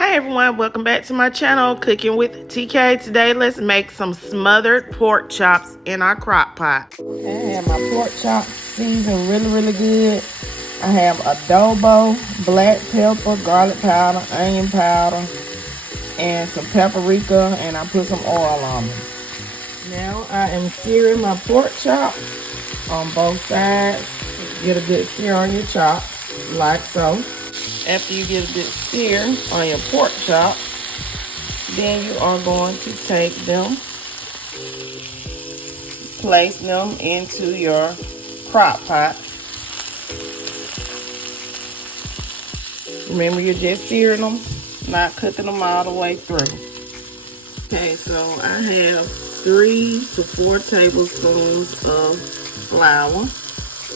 Hey everyone, welcome back to my channel, Cooking with TK. Today, let's make some smothered pork chops in our crock pot. I have my pork chops seasoned really good. I have adobo, black pepper, garlic powder, onion powder, and some paprika, and I put some oil on them. Now I am searing my pork chop on both sides. Get a good sear on your chops, like so. After you get a good sear on your pork chop, then you are going to take them, place them into your crock pot. Remember, you're just searing them, not cooking them all the way through. Okay, so I have 3 to 4 tablespoons of flour.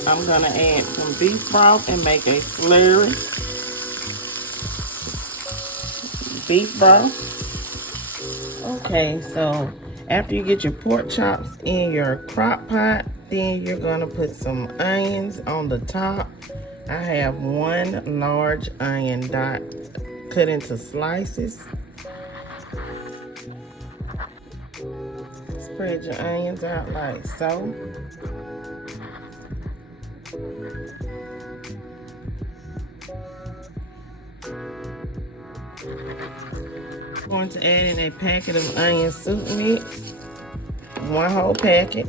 I'm gonna add some beef broth and make a slurry. Beef broth. Okay, so after you get your pork chops in your crock pot, then you're gonna put some onions on the top. I have 1 large onion dot cut into slices. Spread your onions out like so. I'm going to add in a packet of onion soup mix, 1 whole packet,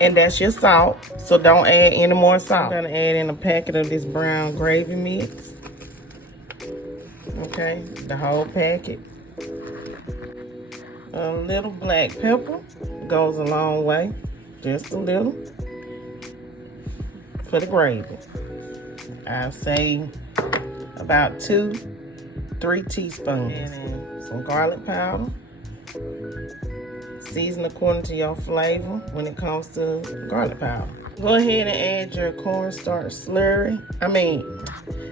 and that's your salt, so don't add any more salt. I'm going to add in a packet of this brown gravy mix, okay, the whole packet. A little black pepper goes a long way, just a little, for the gravy. I'll say about 2-3 teaspoons. And some garlic powder. Season according to your flavor when it comes to garlic powder. Go ahead and add your cornstarch slurry.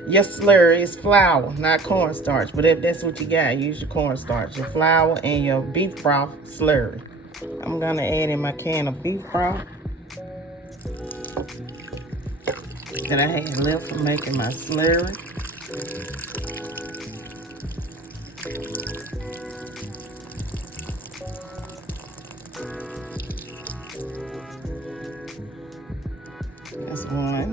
Your slurry is flour, not cornstarch. But if that's what you got, use your cornstarch, your flour, and your beef broth slurry. I'm gonna add in my can of beef broth that I had left from making my slurry. That's 1.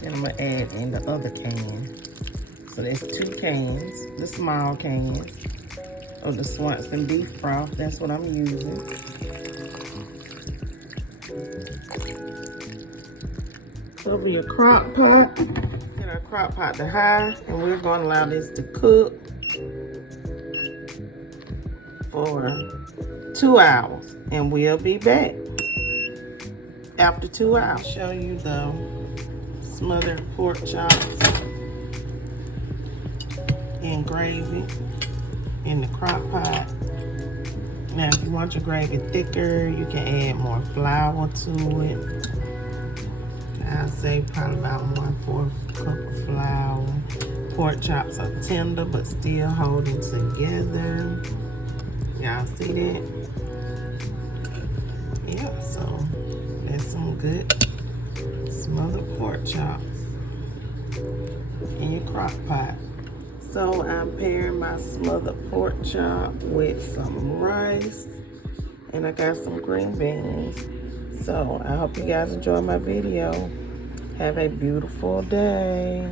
Then I'm gonna add in the other can. So there's 2 cans, the small cans of the Swanson beef broth. That's what I'm using. Cover your crock pot. Set our crock pot to high, and we're going to allow this to cook for 2 hours, and we'll be back after 2 hours. I'll show you the smothered pork chops and gravy in the crock pot. Now, if you want your gravy thicker, you can add more flour to it. I'll say probably about 1/4 cup of flour. Pork chops are tender but still holding together. Y'all see that? Yeah, so that's some good smothered pork chops in your crock pot. So I'm pairing my smothered pork chop with some rice, and I got some green beans. So I hope you guys enjoy my video. Have a beautiful day.